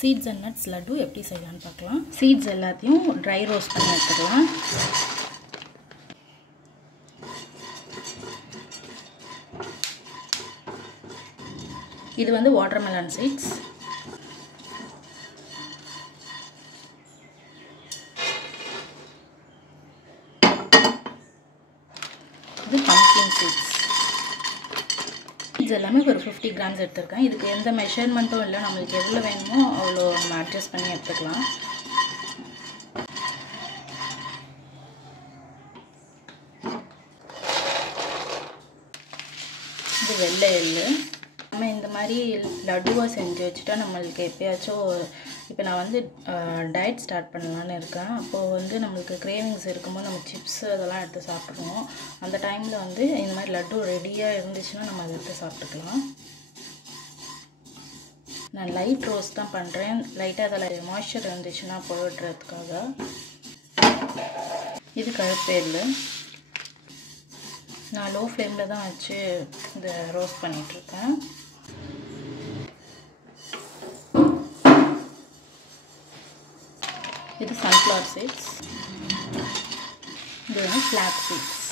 Seeds and nuts laddu எப்படி செய்யலாம்னு பார்க்கலாம். சீட்ஸ் எல்லாத்தையும் ட்ரை ரோஸ்ட் பண்ணி எடுத்துக்கலாம். இது வந்து வாட்டர்மெலன் சீட்ஸ். இது பம்ப்கின் சீட்ஸ். சீட்ஸ் எல்லாமே ஒரு 50 கிராம்ஸ் எடுத்துருக்கேன். இதுக்கு எந்த மெஷர்மெண்ட்டும் இல்லை, நம்மளுக்கு எவ்வளோ வேணுமோ அவ்வளோ நம்ம அட்ஜஸ்ட் பண்ணி எடுத்துக்கலாம். இது வெள்ளை எள்ளு. நம்ம இந்த மாதிரி லட்டுவாக செஞ்சு வச்சுட்டா நம்மளுக்கு எப்பயாச்சும் இப்போ நான் வந்து டயட் ஸ்டார்ட் பண்ணலான்னு இருக்கேன். அப்போது வந்து நம்மளுக்கு கிரேவிங்ஸ் இருக்கும்போது நம்ம சிப்ஸ் அதெல்லாம் எடுத்து சாப்பிட்ருவோம். அந்த டைமில் வந்து இந்த மாதிரி லட்டு ரெடியாக இருந்துச்சுன்னா நம்ம அதை எடுத்து சாப்பிட்டுக்கலாம். நான் லைட் ரோஸ்ட் தான் பண்ணுறேன். லைட்டாக அதில் மாய்ஸ்சர் இருந்துச்சுன்னா போய்ட்றதுக்காக. இது கருப்பேல். நான் லோ ஃப்ளேமில் தான் வச்சு இந்த ரோஸ்ட் பண்ணிகிட்ருக்கேன். இது சன்ஃப்ளவர் சீட்ஸ். இது வந்து ஃப்ளாக் சீட்ஸ்.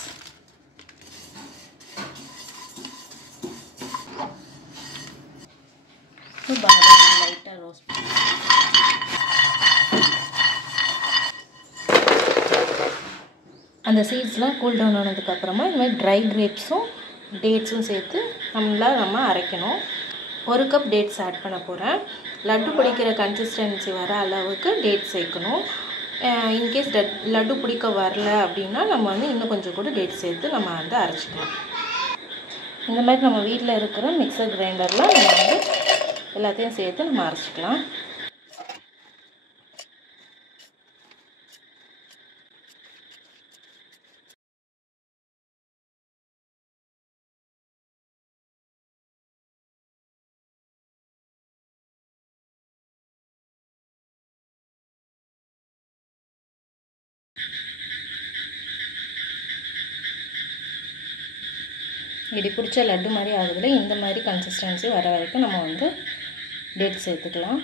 பாதாம் லைட்டாக ரோஸ்ட் பண்ணி அந்த சீட்ஸ்லாம் கூல் டவுன் ஆனதுக்கப்புறமா இந்த மாதிரி ட்ரை கிரேப்ஸும் டேட்ஸும் சேர்த்து நம்ம அரைக்கணும். 1 கப் டேட்ஸ் ஆட் பண்ண போகிறேன். லட்டு பிடிக்கிற கன்சிஸ்டன்சி வர அளவுக்கு டேட்ஸ் சேர்க்கணும். இன்கேஸ் லட்டு பிடிக்க வரல அப்படின்னா நம்ம வந்து இன்னும் கொஞ்சம் கூட டேட்ஸ் சேர்த்து நம்ம வந்து அரைச்சிக்கலாம். இந்த மாதிரி நம்ம வீட்டில் இருக்கிற மிக்சர் கிரைண்டரில் நம்ம வந்து எல்லாத்தையும் சேர்த்து நம்ம அரைச்சிக்கலாம். இடி பிடிச்ச லட்டு மாதிரி ஆகுதுல, இந்த மாதிரி கன்சிஸ்டன்சி வர வரைக்கும் நம்ம வந்து டேட்ஸ் சேர்த்துக்கலாம்.